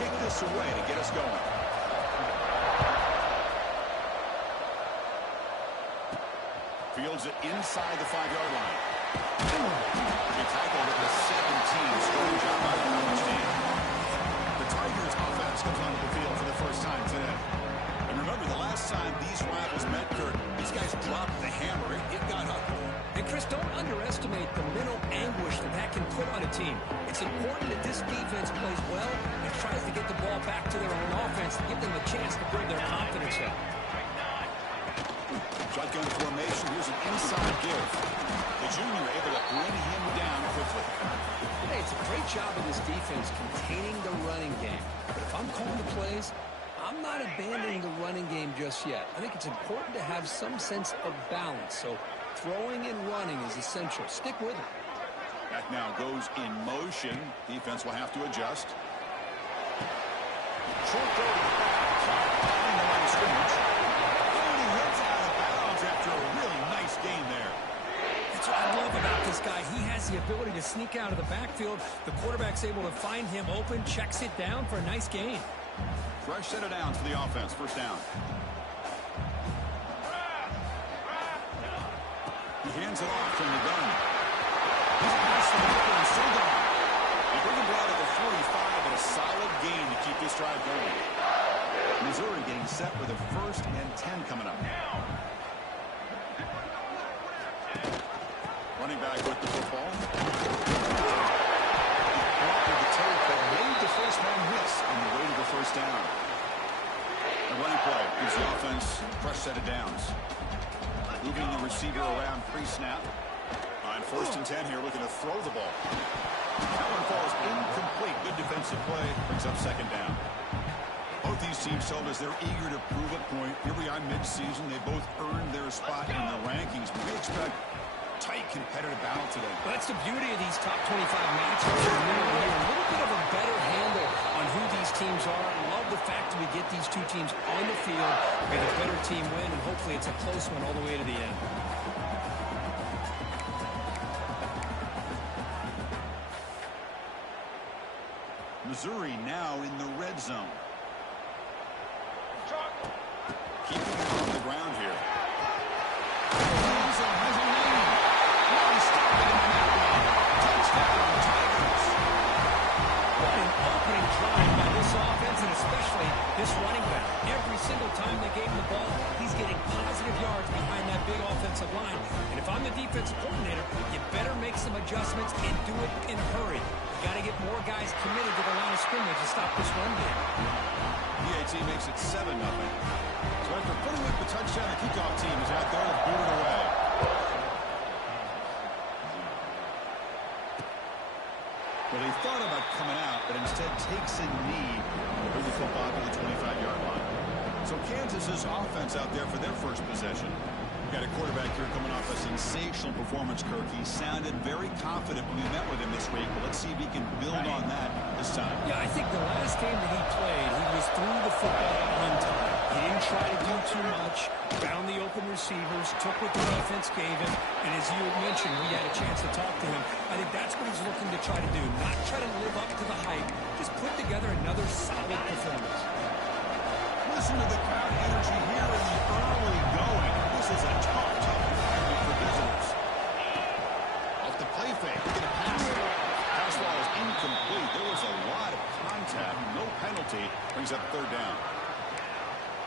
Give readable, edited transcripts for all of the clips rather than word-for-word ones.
kick this away to get us going. Fields it inside the 5-yard line. He tackled at the 17. Strong job by the coverage team. The Tigers offense comes onto the field for the first time today. And remember, the last time these rivals met, Kurt, these guys dropped the hammer. It got ugly. And Chris, don't underestimate the mental anguish that can put on a team. It's important that this defense plays well and tries to get the ball back to their own offense to give them a chance to build their confidence up. Shotgun formation. Here's an inside give. The junior able to bring him down quickly. Hey, it's a great job of this defense containing the running game. But if I'm calling the plays, I'm not abandoning the running game just yet. I think it's important to have some sense of balance. So throwing and running is essential. Stick with it. That now goes in motion. Defense will have to adjust. Short throw to the back. Behind the line of scrimmage. And he hits out of bounds after a really nice gain there. That's what I love about this guy. He has the ability to sneak out of the backfield. The quarterback's able to find him open, checks it down for a nice gain. Fresh set of downs for the offense. First down. He hands it off from the gun. He's passed the marker and still gone. They bring him down at the 45, but a solid gain to keep this drive going. Missouri getting set with a 1st and 10 coming up. Running back with the football. The tape that made the first man miss on the way to the first down. The running play gives the offense a fresh set of downs. Moving the receiver around pre-snap. On 1st and 10 here, looking to throw the ball. That one falls incomplete. Good defensive play. Brings up 2nd down. Both these teams told us they're eager to prove a point. Here we are mid-season. They both earned their spot in the rankings. But we expect tight competitive battle today. Well, that's the beauty of these top 25 matchups in the middle of the year. A little bit of a better handle on who these teams are. I love the fact that we get these two teams on the field. May the better team win, and hopefully it's a close one all the way to the end. Missouri now in the red zone. Keeping it on the ground here. Has a lead. Nice stopping on that one. Touchdown, Tigers. What an opening drive by this offense, and especially this running back. Every single time they gave him the ball, he's getting positive yards behind that big offensive line. And if I'm the defensive coordinator, you better make some adjustments and do it in a hurry. You got to get more guys committed to the line of scrimmage to stop this run game. PAT makes it 7-0. So after putting up the touchdown, the kickoff team is out there to boot it away. Well, he thought about coming out, but instead takes a knee and brings the football to the 25-yard line. So Kansas's offense out there for their first possession. Got a quarterback here coming off a sensational performance, Kirk. He sounded very confident when we met with him this week. But let's see if he can build on that this time. Yeah, I think the last game that he played, he was through the football on time. He didn't try to do too much, found the open receivers, took what the defense gave him, and as you mentioned, we had a chance to talk to him. I think that's what he's looking to try to do, not try to live up to the hype, just put together another solid performance. Listen to the crowd energy here in the early going. This is a tough environment for visitors. Off the play fake, get a pass. Pass ball is incomplete. There was a lot of contact, no penalty. Brings up 3rd down.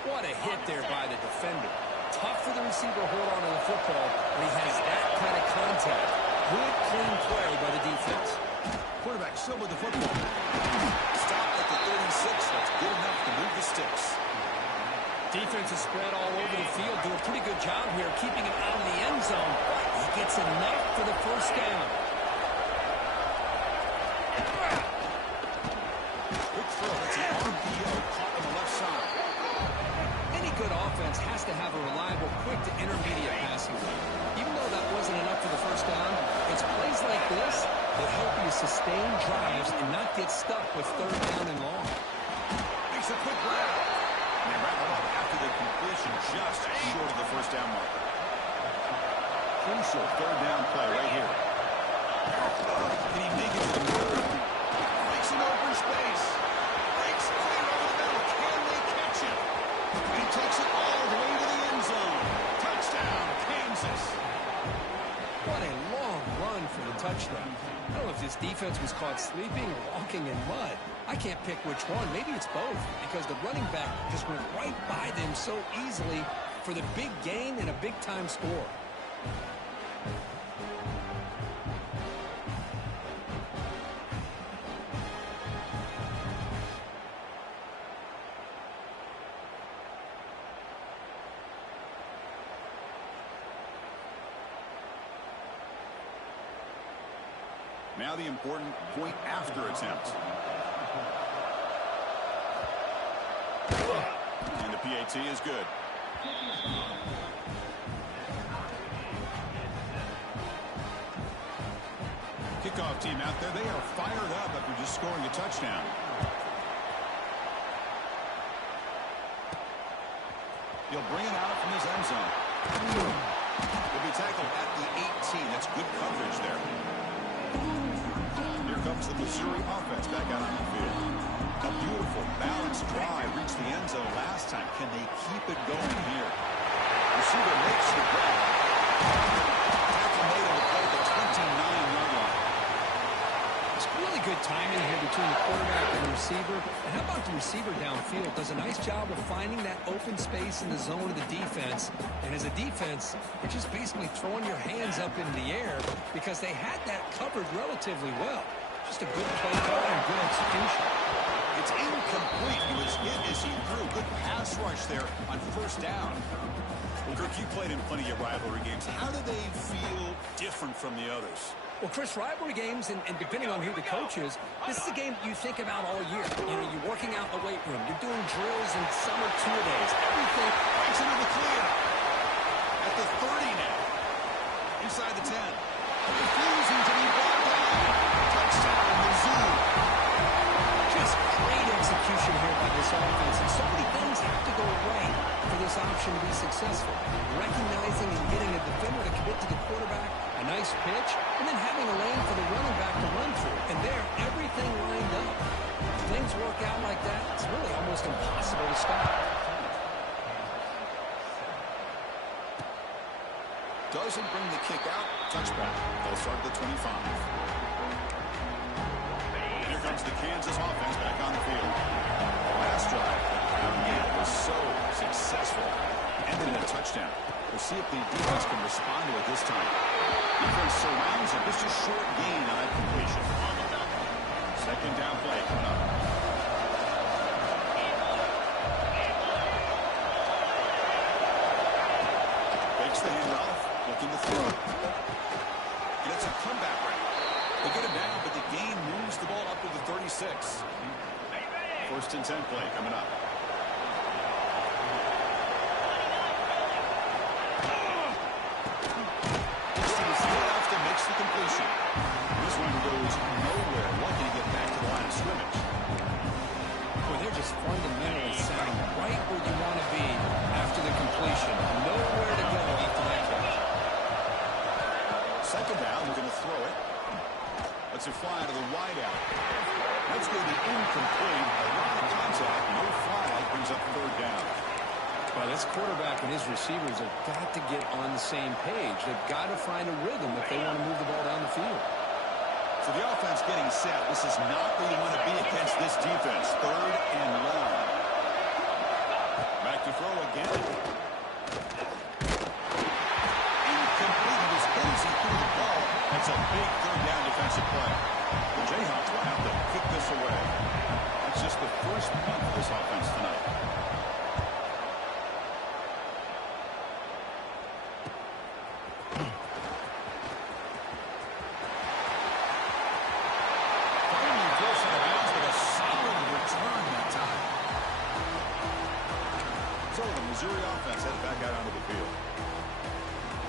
What a hit there by the defender. Tough for the receiver to hold on to the football when he has that kind of contact. Good, clean play by the defense. Quarterback still with the football. Stop at the 36. That's good enough to move the sticks. Defense is spread all over the field. Do a pretty good job here keeping it out of the end zone. He gets enough for the 1st down. Quick throw. It's an RPO caught on the left side. Any good offense has to have a reliable, quick to intermediate passing game. Even though that wasn't enough for the 1st down, it's plays like this that help you sustain drives and not get stuck with 3rd down and long. Makes a quick grab. And they wrap it up after the completion just short of the 1st down marker. Crucial 3rd down play right here. Can he make it to the middle? Breaks an open space. Breaks route. I don't know if this defense was caught sleeping or walking in mud. I can't pick which one. Maybe it's both, because the running back just went right by them so easily for the big gain and a big-time score. Now the important point after attempt. And the PAT is good. Kickoff team out there. They are fired up after just scoring a touchdown. He'll bring it out from his end zone. He'll be tackled at the 18. That's good coverage there. Here comes the Missouri offense back out on the field. A beautiful, balanced drive reached the end zone last time. Can they keep it going here? Receiver makes the grab. Tackle made on the play at the 29-yard line. It's really good timing here between the quarterback and the receiver. And how about the receiver downfield? Does a nice job of finding that open space in the zone of the defense. And as a defense, you're just basically throwing your hands up in the air because they had that covered relatively well. Just a good play call and good execution. It's incomplete. He was hit as he threw. Good pass rush there on first down. Well, Kirk, you played in plenty of rivalry games. How do they feel different from the others? Well, Chris, rivalry games, and depending on who the coach is, this is a game you think about all year. You know, you're working out in the weight room. You're doing drills and summer two-a-days. Everything breaks into the clear. At the 30 now. Inside the 10. Refusing to be brought down. Touchdown, Mizzou. Just great execution here by this offense. And so many things have to go right for this option to be successful. Recognizing and getting a defender to commit to the quarterback, a nice pitch, and then having a lane for the running back to run through. And there, everything lined up. If things work out like that, it's really almost impossible to stop. Doesn't bring the kick out. Touchback. They'll start at the 25. Here comes the Kansas offense back on the field. Last drive, the ground game was so successful. Ended in a touchdown. We'll see if the defense can respond to it this time. Defense surrounds him. Just a short gain on that completion. Second down play coming up. Fakes the handoff. Looking to throw. Gets a comeback route. They get it down, but the gain moves the ball up to the 36. First and 10 play coming up. Makes the completion. This one goes nowhere. Lucky to get back to the line of scrimmage. Well, they're just fundamentally sound right where you want to be after the completion. Nowhere to go after that catch. Second down, we're going to throw it. Lets it fly to the wideout. That's going to be incomplete. A lot of contact, no flag, brings up third down. Well, this quarterback and his receivers have got to get on the same page. They've got to find a rhythm if they want to move the ball down the field. So the offense getting set. This is not where you want to be against this defense. Third and long. Back to throw again. Incomplete. He was hit as he threw the ball. That's a big third down defensive play. The Jayhawks will have to kick this away. That's just the first punt for this offense tonight. Missouri offense headed back out onto the field.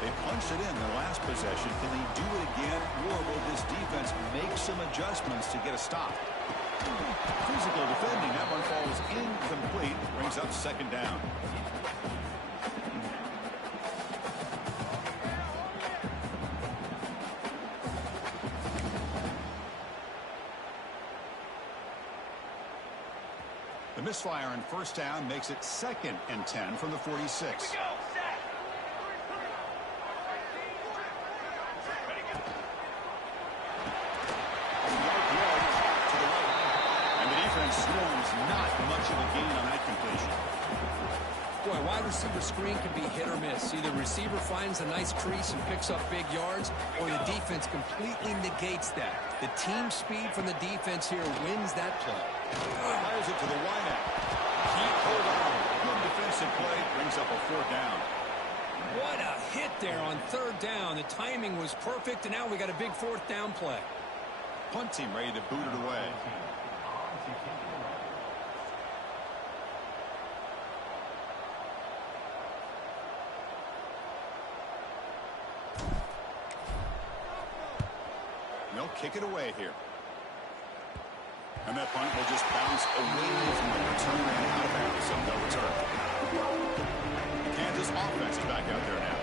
They punched it in their last possession. Can they do it again, or will this defense make some adjustments to get a stop? Physical defending. That one falls incomplete. Brings up second down. The misfire on first down makes it 2nd and 10 from the 46. he swarms. Not much of a gain on that completion. Boy, wide receiver screen can be hit or miss. Either receiver finds a nice crease and picks up big yards, or the defense completely negates that. The team speed from the defense here wins that play. Fires it to the wideout. Keep hold on. Good defensive play. Brings up a 4th down. What a hit there on 3rd down. The timing was perfect, and now we got a big 4th down play. Punt team ready to boot it away. They'll kick it away here. And that punt will just bounce away from the return and out of bounds, so no return. Kansas offense is back out there now.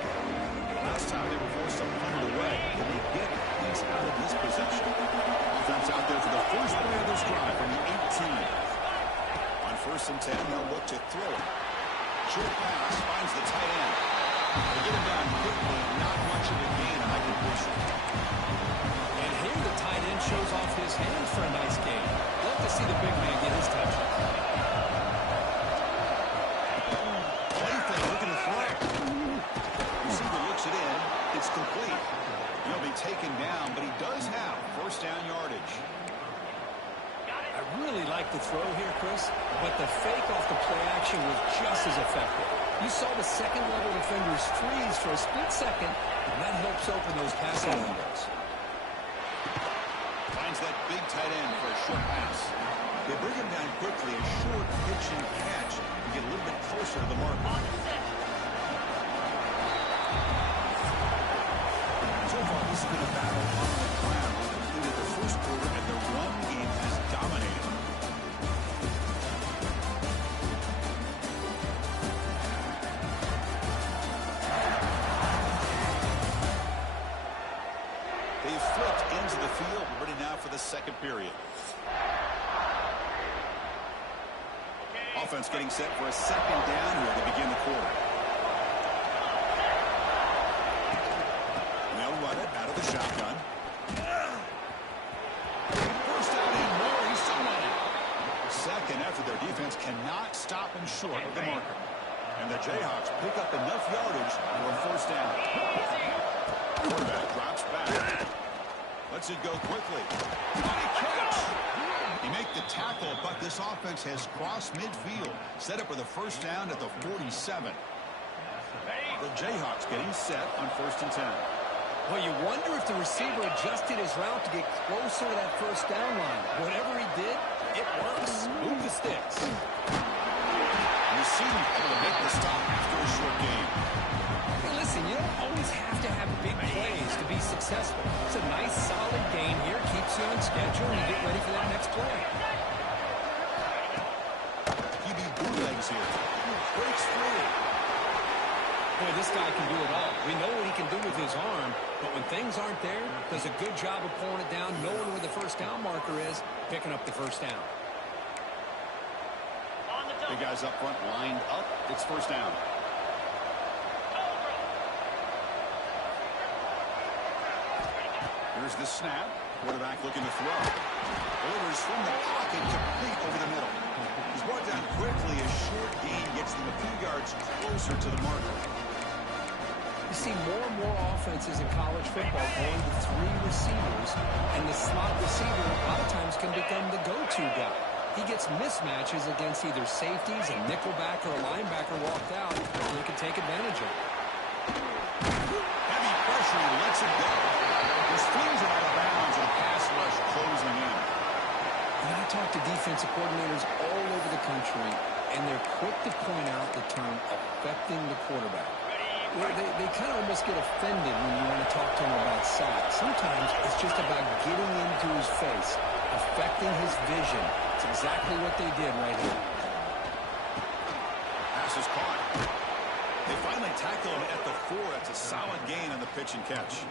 Last time they were forced to punt it away, but they get things out of this possession. Offense out there for the first play of this drive from the 18. On 1st and 10, they'll look to throw it. Short pass finds the tight end. They get him down quickly, not much of a gain on that completion. And here the tight end shows off his hands for a nice game. Love to see the big man get his touch. Playful looking to throw. Receiver looks it in. It's complete. He'll be taken down, but he does have 1st down yardage. I really like the throw here, Chris, but the fake off the play action was just as effective. You saw the second-level defenders freeze for a split second, and that helps open those passing windows. Finds that big tight end for a short pass. They bring him down quickly, a short pitch and catch to get a little bit closer to the mark. So far, this has been a battle on the ground. Completed the 1st quarter, and the run game has dominated. They've flipped into the field, ready now for the 2nd period. Offense getting set for a 2nd down here to begin the quarter. And they'll run it out of the shotgun. First down and more. He's still running. 2nd after their defense cannot stop him short of the marker. And the Jayhawks pick up enough yardage for a 1st down. Quarterback drops back. Lets it go quickly. He make the tackle, but this offense has crossed midfield. Set up for the 1st down at the 47. The Jayhawks getting set on 1st and 10. Well, you wonder if the receiver adjusted his route to get closer to that 1st down line. Whatever he did, it works. Move the sticks. Receiver able to make the stop after a short game. Hey, listen, you don't always have to have big plays to be successful. It's a nice, solid game here. Keeps you on schedule and you get ready for that next play. QB bootlegs here. Breaks free. Boy, this guy can do it all. We know what he can do with his arm, but when things aren't there, does a good job of pulling it down, knowing where the 1st down marker is, picking up the 1st down. Big guys up front lined up. It's 1st down. Here's the snap. Quarterback looking to throw. Delivers from the pocket, complete over the middle. He's brought down quickly. A short gain gets them a few yards closer to the marker. You see more and more offenses in college football going to 3 receivers, and the slot receiver a lot of times can become the go-to guy. He gets mismatches against either safeties, a nickelback, or a linebacker walked out, and he can take advantage of it. Heavy pressure, he lets it go. His flings it out of bounds, and pass rush closing in. And I talk to defensive coordinators all over the country, and they're quick to point out the term affecting the quarterback. They kind of almost get offended when you want to talk to them about sacks. Sometimes it's just about getting into his face, affecting his vision. It's exactly what they did right here. Pass is caught. They finally tackle him at the 4. That's a solid gain on the pitch and catch.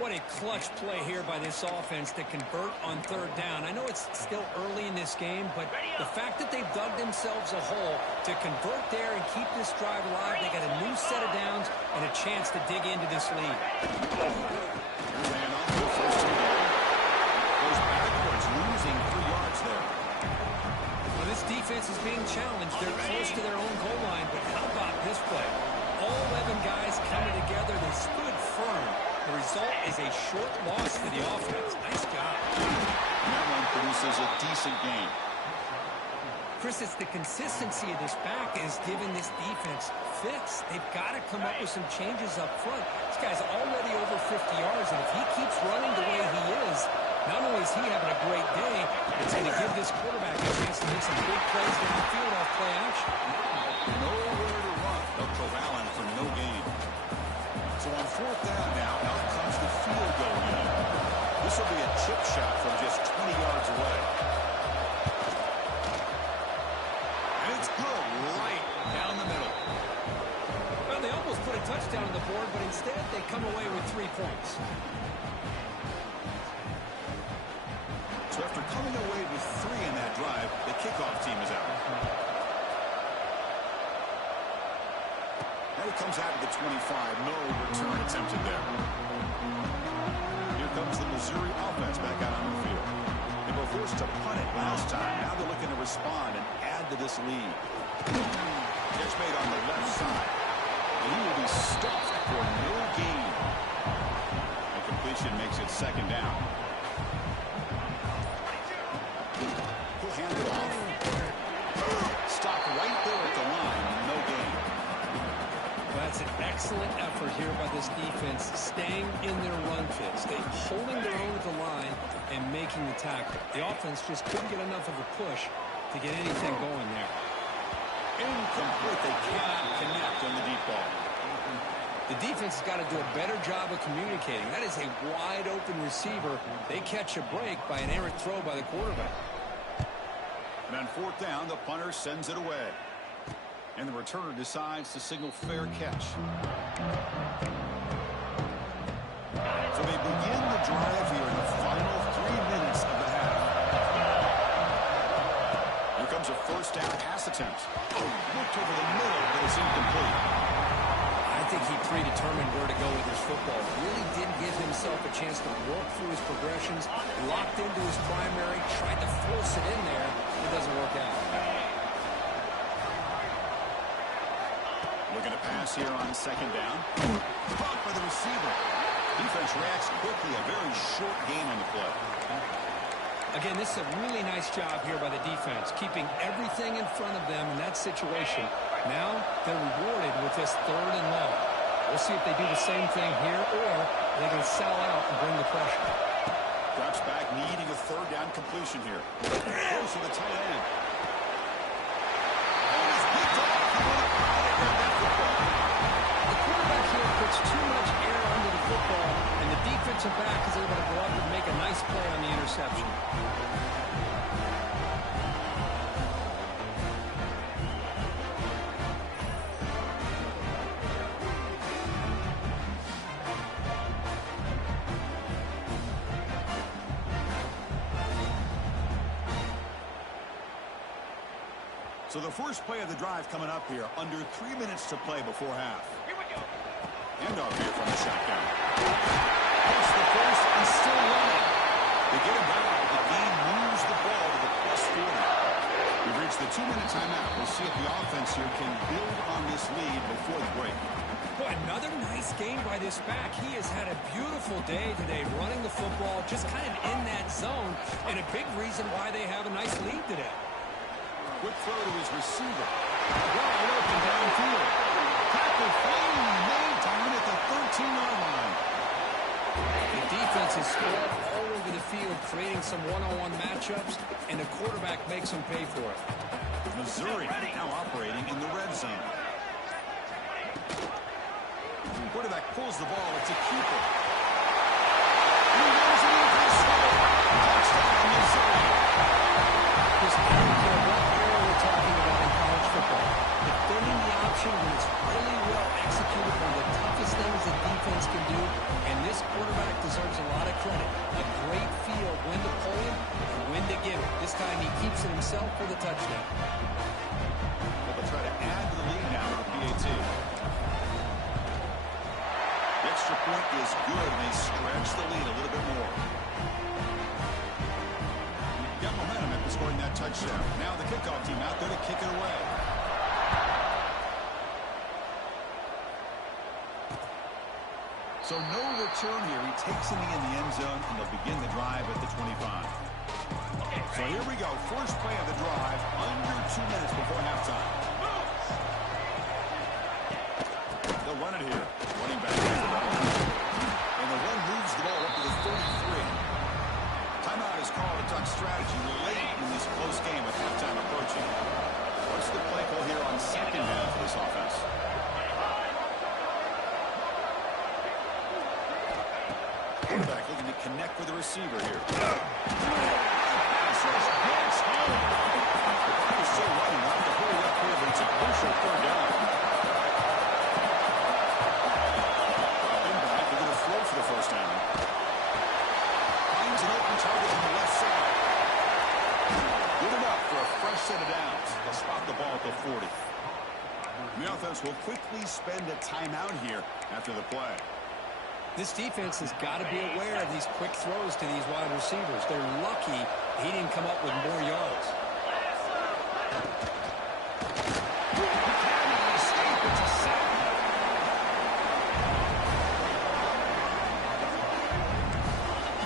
What a clutch play here by this offense to convert on 3rd down. I know it's still early in this game, but the fact that they've dug themselves a hole to convert there and keep this drive alive, they got a new set of downs and a chance to dig into this lead. Here's a handoff for 1st and goal. Goes backwards, losing 3 yards there. challenge. They're close to their own goal line, but how about this play? All 11 guys coming together. They stood firm. The result is a short loss to the offense. Nice job. That one produces a decent game. Chris, it's the consistency of this back is giving this defense fits. They've got to come up with some changes up front. This guy's already over 50 yards, and if he keeps running the way he is, not only is he having a great day, it's going to give this quarterback a chance to make some big plays downfield off play action. Nowhere to run. They'll corral him for no gain. So on fourth down now, out comes the field goal unit. This will be a chip shot from just 20 yards away. And it's good right down the middle. Well, they almost put a touchdown on the board, but instead they come away with 3 points. So after coming away with 3 in that drive, the kickoff team is out. Now he comes out of the 25. No return attempted there. Here comes the Missouri offense back out on the field. They were forced to punt it last time. Now they're looking to respond and add to this lead. Catch made on the left side. And he will be stuffed for no gain. The completion makes it second down. He'll hand it off. Stop right there at the line. No gain. That's an excellent effort here by this defense, staying in their run fits. They holding their own at the line and making the tackle. The offense just couldn't get enough of a push to get anything going there. Incomplete. They cannot connect on the deep ball. The defense has got to do a better job of communicating. That is a wide open receiver. They catch a break by an errant throw by the quarterback. And on fourth down, the punter sends it away. And the returner decides to signal fair catch. So they begin the drive here in the final 3 minutes of the half. Here comes a first down pass attempt. Oh, looked over the middle, but it's incomplete. I think he predetermined where to go with his football. Really didn't give himself a chance to work through his progressions. Locked into his primary, tried to force it in there. It doesn't work out. Looking to pass here on second down. Caught by the receiver. Defense reacts quickly. A very short gain on the play. Again, this is a really nice job here by the defense, keeping everything in front of them in that situation. Now they're rewarded with this 3rd and long. We'll see if they do the same thing here, or they're going to sell out and bring the pressure. Drops back, needing a 3rd down completion here. Close to the tight end. The quarterback here puts too much air under the football, and the defensive back is able to go up and make a nice play on the interception. So the first play of the drive coming up here, under 3 minutes to play before half. Here we go. Handoff here from the shotgun. Puts the first and still running. They get it back. The game moves the ball to the +40. We've reached the 2-minute timeout. We'll see if the offense here can build on this lead before the break. Boy, another nice game by this back. He has had a beautiful day today running the football, just kind of in that zone, and a big reason why they have a nice lead today. Quick throw to his receiver. Wide open downfield. Tackle finally made down at the 13-yard line. The defense is spread all over the field, creating some one-on-one matchups, and the quarterback makes them pay for it. Missouri now operating in the red zone. Quarterback pulls the ball. It's a keeper. He goes in for the score. Touchdown, Missouri. Just I don't care what era we're talking about in college football. Defending the option when it's really well executed, one of the toughest things the defense can do, and this quarterback deserves a lot of credit. A great feel when to pull him and when to give it. This time he keeps it himself for the touchdown. They'll try to add to the lead now with the PAT. The extra point is good, and they stretch the lead a little bit more. Got momentum at the scoring that touchdown. Now the kickoff team out there to kick it away. So no return here. He takes it in the end zone, and they'll begin the drive at the 25. So here we go. First play of the drive, under 2 minutes before halftime. They'll run it here. Running back. And the run moves the ball up to the 33. Timeout is called to talk strategy late in this close game with halftime approaching. What's the play call here on second down for this offense? Quarterback looking to connect with the receiver here. Pass rush gets home. He's still running. Not to hurry up here, but it's a crucial third down. Back, they're going to throw for the first down. Finds an open target on the left side. Good enough for a fresh set of downs. They'll spot the ball at the 40. The offense will quickly spend a timeout here after the play. This defense has got to be aware of these quick throws to these wide receivers. They're lucky he didn't come up with more yards. It's a sack.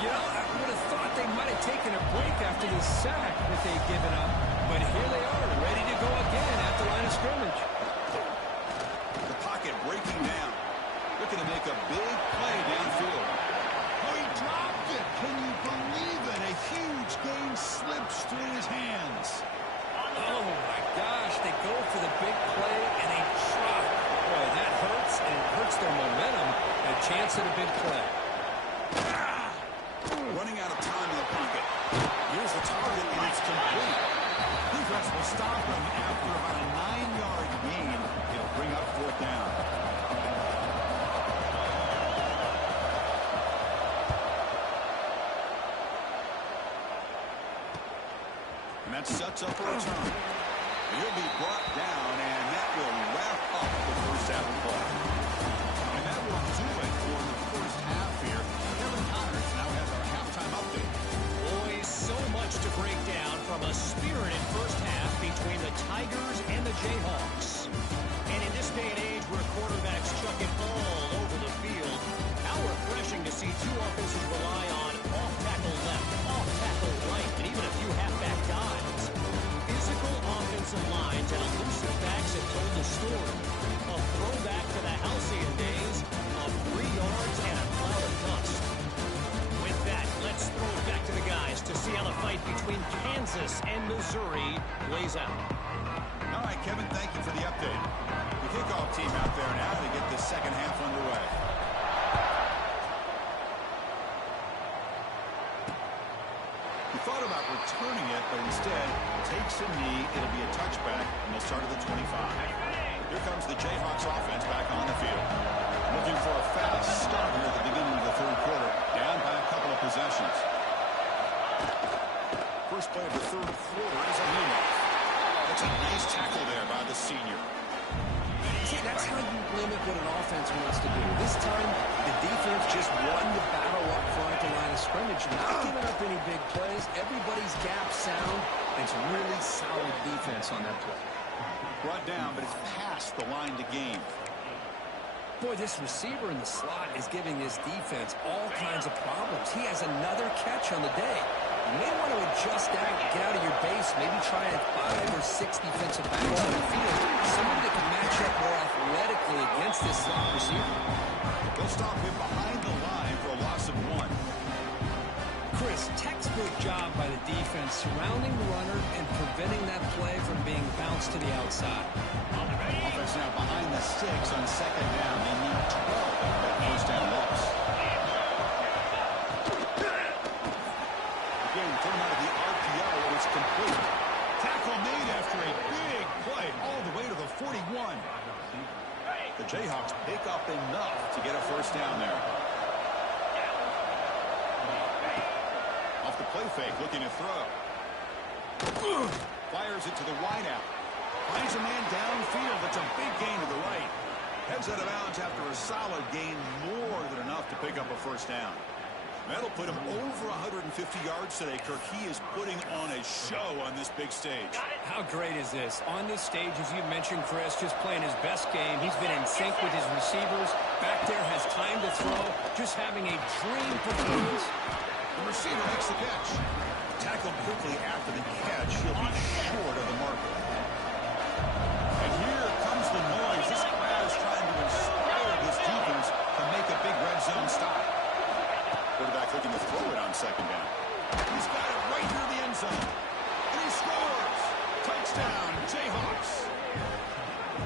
You know, I would have thought they might have taken a break after this sack that they'd given up. But here they are, ready to go again at the line of scrimmage. The pocket breaking down. Looking to make a big play downfield. Oh, he dropped it. Can you believe it? A huge gain slips through his hands. Oh, my gosh. They go for the big play, and they drop. Boy, that hurts, and it hurts their momentum. A chance at a big play. Running out of time in the pocket. Here's the target, and it's complete. Defense will stop him after about a 9-yard gain. It'll bring up fourth down. And that sets up a return. He'll be brought down, and that will wrap up the first half of play. And that will do it for the first half here. Kevin Connors now has our halftime update. Boys, so much to break down from a spirited first half between the Tigers and the Jayhawks. And in this day and age where quarterbacks chuck it all over the field, how refreshing to see two offenses rely on off-tackle left, off-tackle right, and even a few halfback dives. Physical offensive lines and elusive backs have told the story. A throwback to the halcyon days of 3 yards and a cloud of dust. With that, let's throw it back to the guys to see how the fight between Kansas and Missouri plays out. All right, Kevin, thank you for the update. The kickoff team out there now to get the second half underway. He thought about returning it, but instead takes a knee. It'll be a touchback, and they'll start at the 25. Here comes the Jayhawks offense back on the field. Looking for a fast start here at the beginning of the third quarter. Down by a couple of possessions. First play of the third quarter is a handoff. That's a nice tackle there by the senior. See, that's how you limit what an offense wants to do. This time, the defense just won the battle up front at the line of scrimmage, not giving up any big plays. Everybody's gap sound, and it's really solid defense on that play. Brought down, but it's past the line to gain. Boy, this receiver in the slot is giving this defense all kinds of problems. He has another catch on the day. You may want to adjust out, get out of your base, maybe try at 5 or 6 defensive backs on the field. Somebody that can match up more athletically against this slot receiver. They'll stop him behind the line for a loss of 1. Chris, textbook job by the defense surrounding the runner and preventing that play from being bounced to the outside. Offense now behind the sticks on second down. They need 12 on that first down loss. Again, thrown out of the RPO, it's complete. Tackle made after a big play all the way to the 41. The Jayhawks pick up enough to get a first down there. Off the play fake, looking to throw. Fires it to the wideout. Finds a man downfield. That's a big gain to the right. Heads out of bounds after a solid gain, more than enough to pick up a first down. That'll put him over 150 yards today, Kirk. He is putting on a show on this big stage. How great is this? On this stage, as you mentioned, Chris, just playing his best game. He's been in sync with his receivers. Back there has time to throw. Just having a dream performance. The receiver makes the catch. Tackled quickly after the catch. He'll be short of the marker. And here comes the noise. This crowd is trying to inspire this defense to make a big red zone stop. Quarterback looking to throw it on second down. He's got it right near the end zone. And he scores! Touchdown, Jayhawks!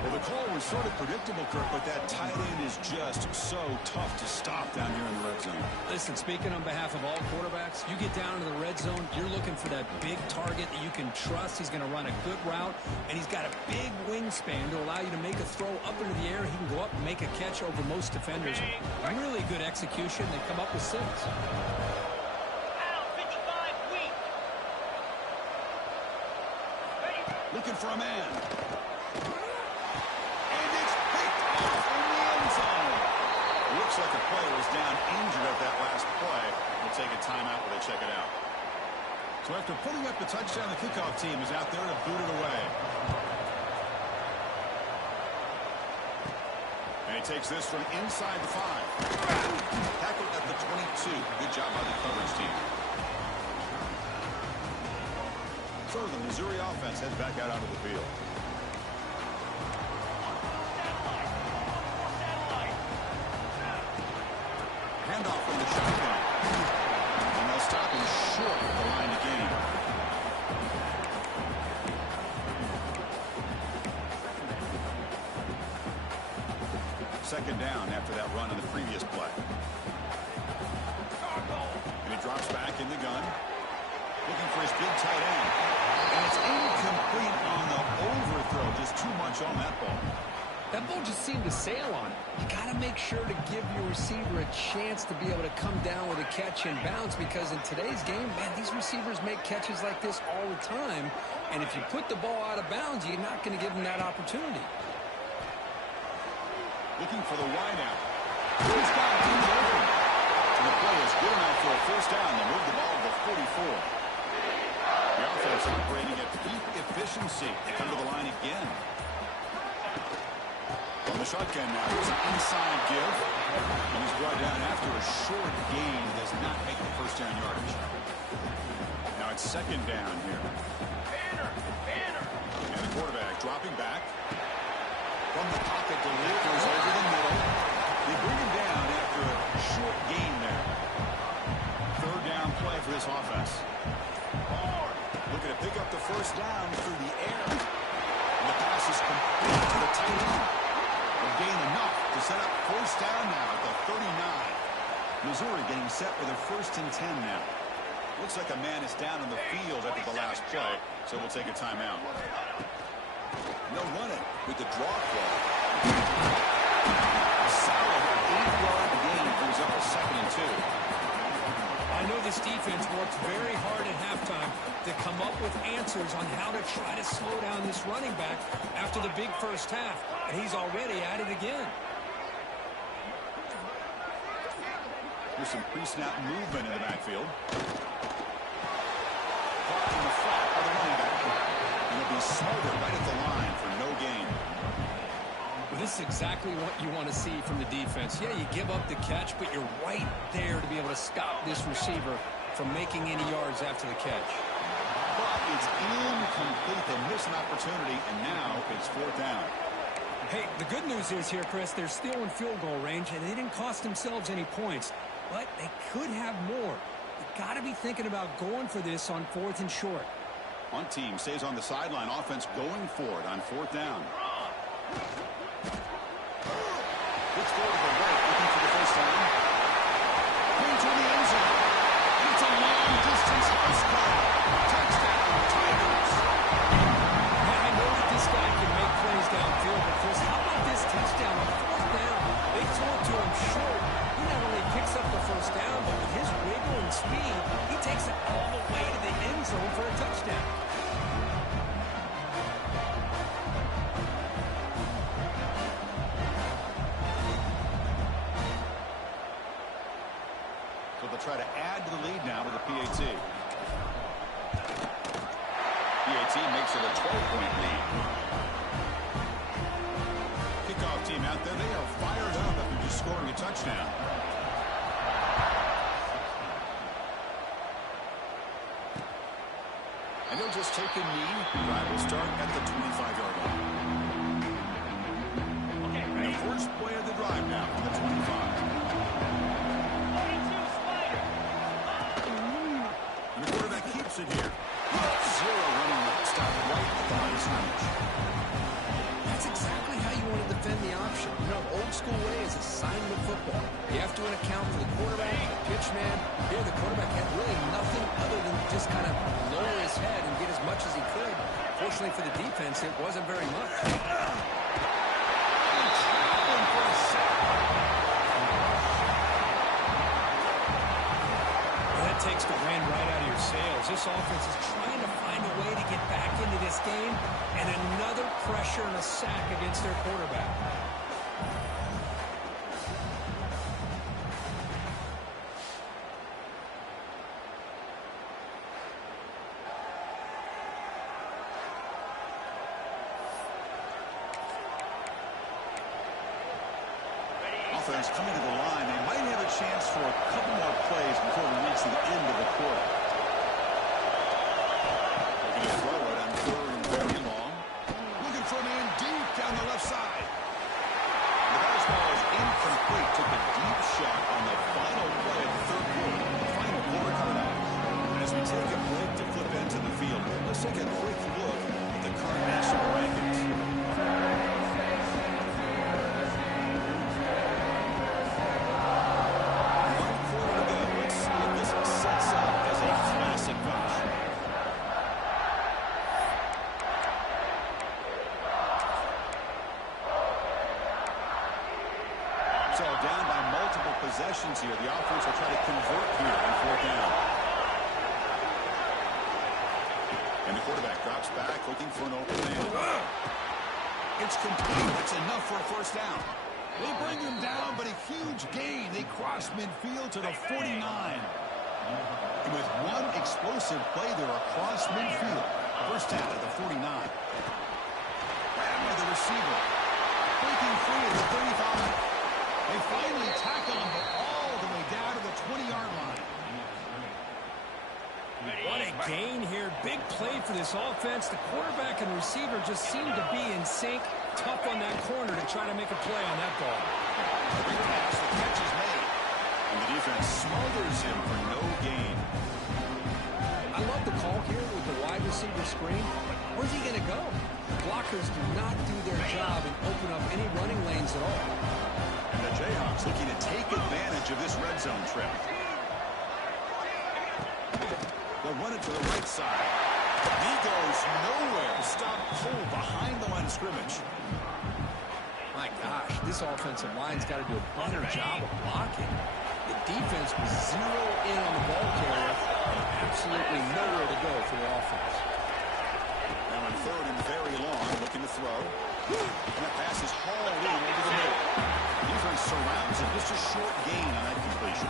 Well, the call was sort of predictable, Kirk, but that tight end is just so tough to stop down here in the red zone. Listen, speaking on behalf of all quarterbacks, you get down to the red zone, you're looking for that big target that you can trust. He's going to run a good route, and he's got a big wingspan to allow you to make a throw up into the air. He can go up and make a catch over most defenders. Really good execution. They come up with 6. Looking for a man. And it's picked off in the end zone. Looks like a player was down injured at that last play. We'll take a timeout while they check it out. So after putting up the touchdown, the kickoff team is out there to boot it away. And he takes this from inside the 5. Tackled at the 22. Good job by the coverage team. So the Missouri offense heads back out onto the field. Handoff from the shotgun. And they'll stop him short of the line to gain. Second down after that run in the previous play. And he drops back in the gun. Looking for his big tight end. And it's incomplete on the overthrow. Just too much on that ball. That ball just seemed to sail on it. You got to make sure to give your receiver a chance to be able to come down with a catch and bounce, because in today's game, man, these receivers make catches like this all the time. And if you put the ball out of bounds, you're not going to give them that opportunity. Looking for the wideout. He's got things open. And the play is good enough for a first down. They move the ball to the 44. The offense operating at peak efficiency. They come to the line again. On the shotgun now, here's an inside give. And he's brought down after a short gain. He does not make the first down yardage. Now it's second down here. And the quarterback dropping back. From the pocket, delivers over the middle. They bring him down after a short gain there. Third down play for this offense. Looking to pick up the first down through the air. And the pass is complete to the tight end. They'll gain enough to set up first down now at the 39. Missouri getting set with a 1st and 10 now. Looks like a man is down on the field after the last play, so we'll take a timeout. No running with the draw play. Solid 8-yard gain brings up a 2nd and 2. I know this defense worked very hard at halftime to come up with answers on how to try to slow down this running back after the big first half, and he's already at it again. There's some pre-snap movement in the backfield. Caught in the flat by the running back. And he'll be smothered right at the line for no gain. Well, this is exactly what you want to see from the defense. Yeah, you give up the catch, but you're right there to be able to stop this receiver from making any yards after the catch. But it's incomplete. They miss an opportunity, and now it's 4th down. Hey, the good news is here, Chris, they're still in field goal range, and they didn't cost themselves any points. But they could have more. You got to be thinking about going for this on 4th and short. One team stays on the sideline. Offense going for it on 4th down. Looks forward to the right, looking for the first down. Into the end zone. It's a long-distance house call. Touchdown, Tigers. I know that this guy can make plays downfield, but Chris, how about this touchdown on 4th down? They throw it to him short. He not only picks up the first down, but with his wiggle and speed, he takes it all the way to the end zone for a touchdown. Jayhawks have a 12-point lead. Kickoff team out there. They are fired up after just scoring a touchdown. And he'll just take a knee. Drive will start at the 25-yard line. Okay, and the first play of the drive now on the 25. And the quarterback keeps it here. Zero running left. Stop right at the line of scrimmage. That's exactly how you want to defend the option. You know, old school way is assignment football. You have to account for the quarterback, the pitch man. Here, the quarterback had really nothing other than just kind of lower his head and get as much as he could. Fortunately for the defense, it wasn't very much. That takes the wind right out of your sails. This offense is trying to find a way to get back into this game, and another pressure and a sack against their quarterback. Offense coming to the line. They might have a chance for a couple more plays before we reach the end of the quarter. They're going to throw it on 3rd and very long. Looking for a man deep down the left side. The baseball is incomplete. Took a deep shot on the final play of the 3rd quarter. The final quarter coming up. And as we take a break to flip into the field, let's take a quick look at the current national rankings. So down by multiple possessions here. The offense will try to convert here on 4th down. And the quarterback drops back, looking for an open man. It's complete. That's enough for a 1st down. They bring him down, but a huge gain. They cross midfield to the 49. And with one explosive play there across midfield, 1st down at the 49. Grabbed by the receiver. Breaking free at the 35. They finally tackle him, but all the way down to the 20-yard line. What a gain here. Big play for this offense. The quarterback and receiver just seem to be in sync. Tough on that corner to try to make a play on that ball. Every pass, the catch is made. And the defense smothers him for no gain. I love the call here with the wide receiver screen. Where's he going to go? Blockers do not do their job and open up any running lanes at all. And the Jayhawks looking to take advantage of this red zone trip. They'll run it to the right side. He goes nowhere. Stop cold behind the line of scrimmage. My gosh, this offensive line's got to do a better job of blocking. The defense was zero in on the ball carrier and absolutely nowhere to go for the offense. Now on 3rd and very long, looking to throw. And that pass is hauled in over the middle. Defense surrounds him. Just a short gain on that completion.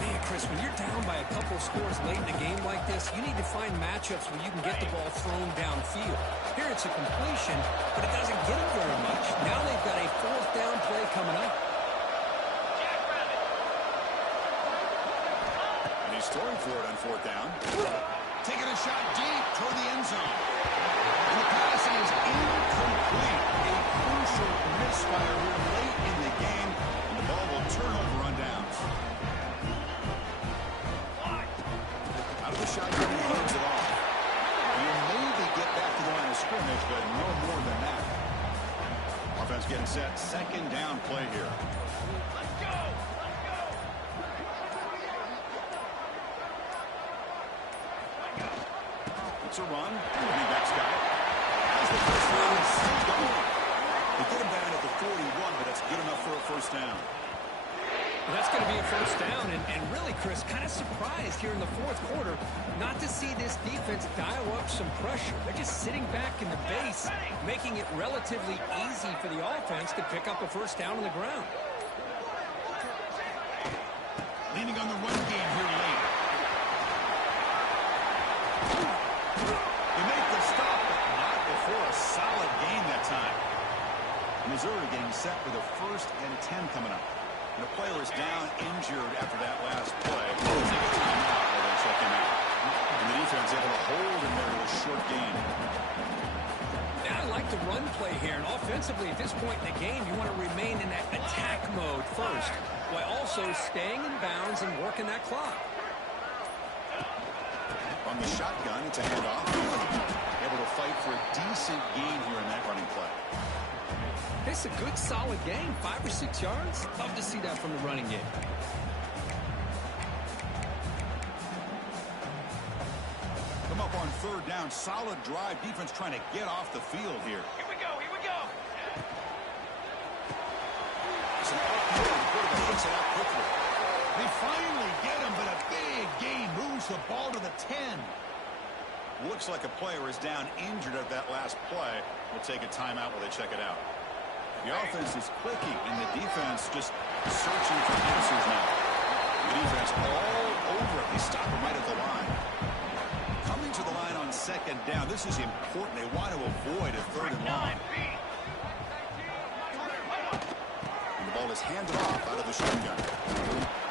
Man, Chris, when you're down by a couple scores late in a game like this, you need to find matchups where you can get the ball thrown downfield. Here it's a completion, but it doesn't get it very much. Now they've got a 4th down play coming up. And he's throwing for it on 4th down. Taking a shot deep toward the end zone. And the pass is incomplete. A crucial misfire here late in the game. And the ball will turn over on downs. Out of the shotgun, he hands it off. And you'll maybe get back to the line of scrimmage, but no more than that. Offense getting set. 2nd down play here. Let's go! It's a run. Running back's got it. As the first down is still going. They get him down at the 41, but that's good enough for a 1st down. Well, that's going to be a 1st down, and really, Chris, kind of surprised here in the 4th quarter not to see this defense dial up some pressure. They're just sitting back in the base, making it relatively easy for the offense to pick up a 1st down on the ground. Leaning on the run game here late. They make the that time. Missouri getting set for the 1st and 10 coming up. And the player is down injured after that last play. They'll take a timeout while they check him out. And the defense able to hold him there to a short gain. I like the run play here, and offensively at this point in the game, you want to remain in that attack mode first, while also staying in bounds and working that clock. On the shotgun, it's a handoff. Able to fight for a decent gain here in that running play. It's a good, solid game, 5 or 6 yards. Love to see that from the running game. Come up on 3rd down. Solid drive. Defense trying to get off the field here. Here we go. Here we go. It's an upfield. The quarterback gets it out quickly. They finally get him, but a big gain moves the ball to the 10. Looks like a player is down injured at that last play. We'll take a timeout while they check it out. The offense is clicking, and the defense just searching for answers now. The defense all over it. They stop him right at the line. Coming to the line on 2nd down. This is important. They want to avoid a 3rd and long. And the ball is handed off out of the shotgun.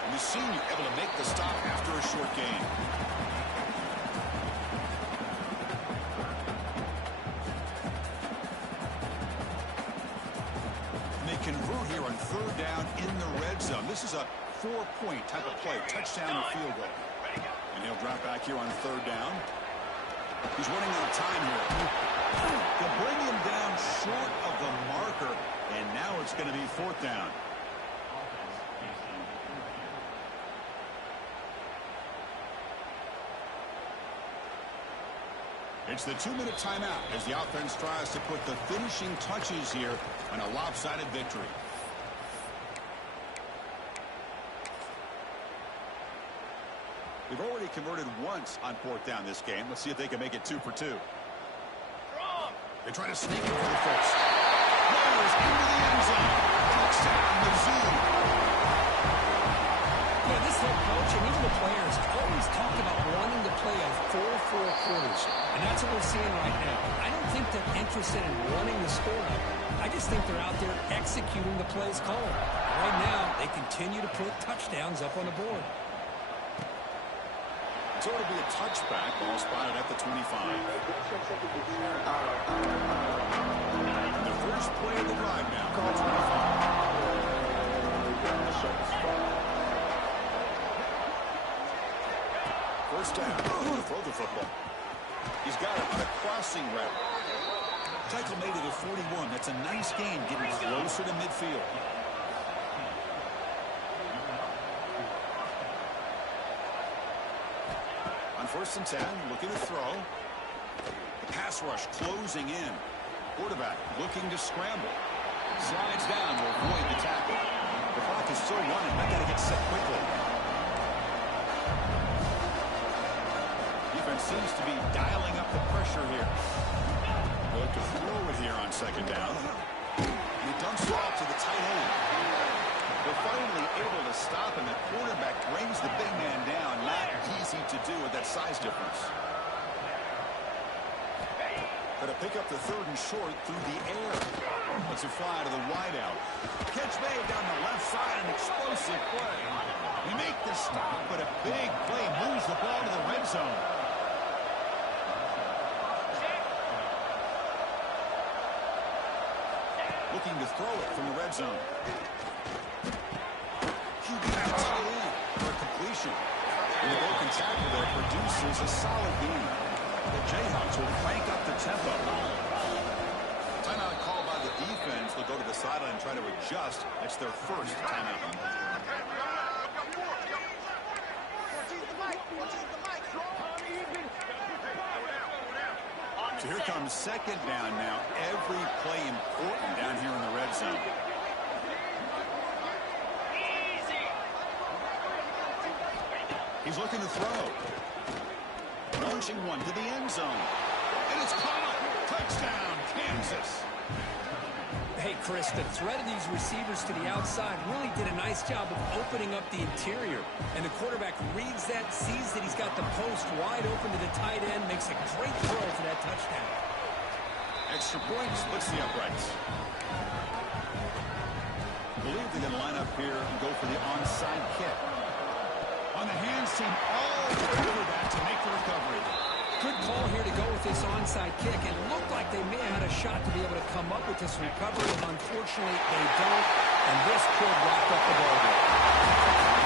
And the senior able to make the stop after a short gain. Convert here on 3rd down in the red zone. This is a 4-point type of play, touchdown or field goal. And he'll drop back here on 3rd down. He's running out of time here. They'll bring him down short of the marker, and now it's going to be 4th down. It's the 2-minute timeout as the offense tries to put the finishing touches here on a lopsided victory. They've already converted once on 4th down this game. Let's see if they can make it 2 for 2. They try to sneak it for the first. Goes into the end zone. Touchdown, Mizzou. Yeah, this head coach and even the players always talk about wanting to play a 4-4 quarters, and that's what we're seeing right now. I don't think they're interested in running the score up. I just think they're out there executing the plays called. Right now, they continue to put touchdowns up on the board. So it'll be a touchback. Ball spotted at the 25. And the first play of the drive now from the 25. First down. To throw the football. He's got it on a crossing route. Tackle made it at 41. That's a nice gain, getting closer to midfield. On 1st and 10, looking to throw. The pass rush closing in. Quarterback looking to scramble. Slides down to avoid the tackle. The clock is still running. I got to get set quickly. Defense seems to be dialing up the pressure here. They look to throw it here on 2nd down. He dumps it off to the tight end. They're finally able to stop him. The quarterback brings the big man down. Not easy to do with that size difference. Got to pick up the 3rd and short through the air. Lets it fly to the wideout. Catch made down the left side. An explosive play. We make the stop, but a big play moves the ball to the red zone. Looking to throw it from the red zone. QB tight end for a completion. And the broken tackle there produces a solid gain. The Jayhawks will crank up the tempo. Timeout called by the defense. They'll go to the sideline and try to adjust. It's their first timeout. So here comes 2nd down now. Every play important down here in the red zone. He's looking to throw. Launching one to the end zone. And it's caught. Touchdown, Kansas. Hey, Chris, the threat of these receivers to the outside really did a nice job of opening up the interior. And the quarterback reads that, sees that he's got the post wide open to the tight end, makes a great throw for that touchdown. Extra point, splits the uprights. I believe they're going to line up here and go for the onside kick. On the hands team, all over that to make the recovery. Good call here to go with this onside kick. It looked like they may have had a shot to be able to come up with this recovery. Unfortunately, they don't, and this could wrap up the ball game.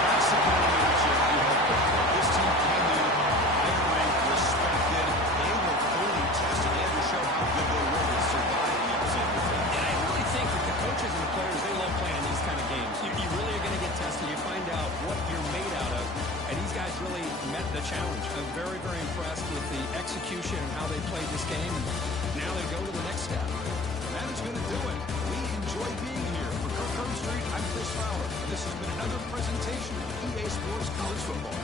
That's the kind of matchup you hope for. This team came in, high-ranked, respected. They were clearly tested. They had to show how good they were to survive the upset. And I really think that the coaches and the players, they love playing these kind of games. You really are going to get tested. You find out what you're made out of. And these guys really met the challenge. I'm very, very impressed with the execution and how they played this game. Now they go to the next step. That is going to do it. We enjoy being here. For Kirk Herbstreit, I'm Chris Fowler. And this has been another presentation of EA Sports College Football.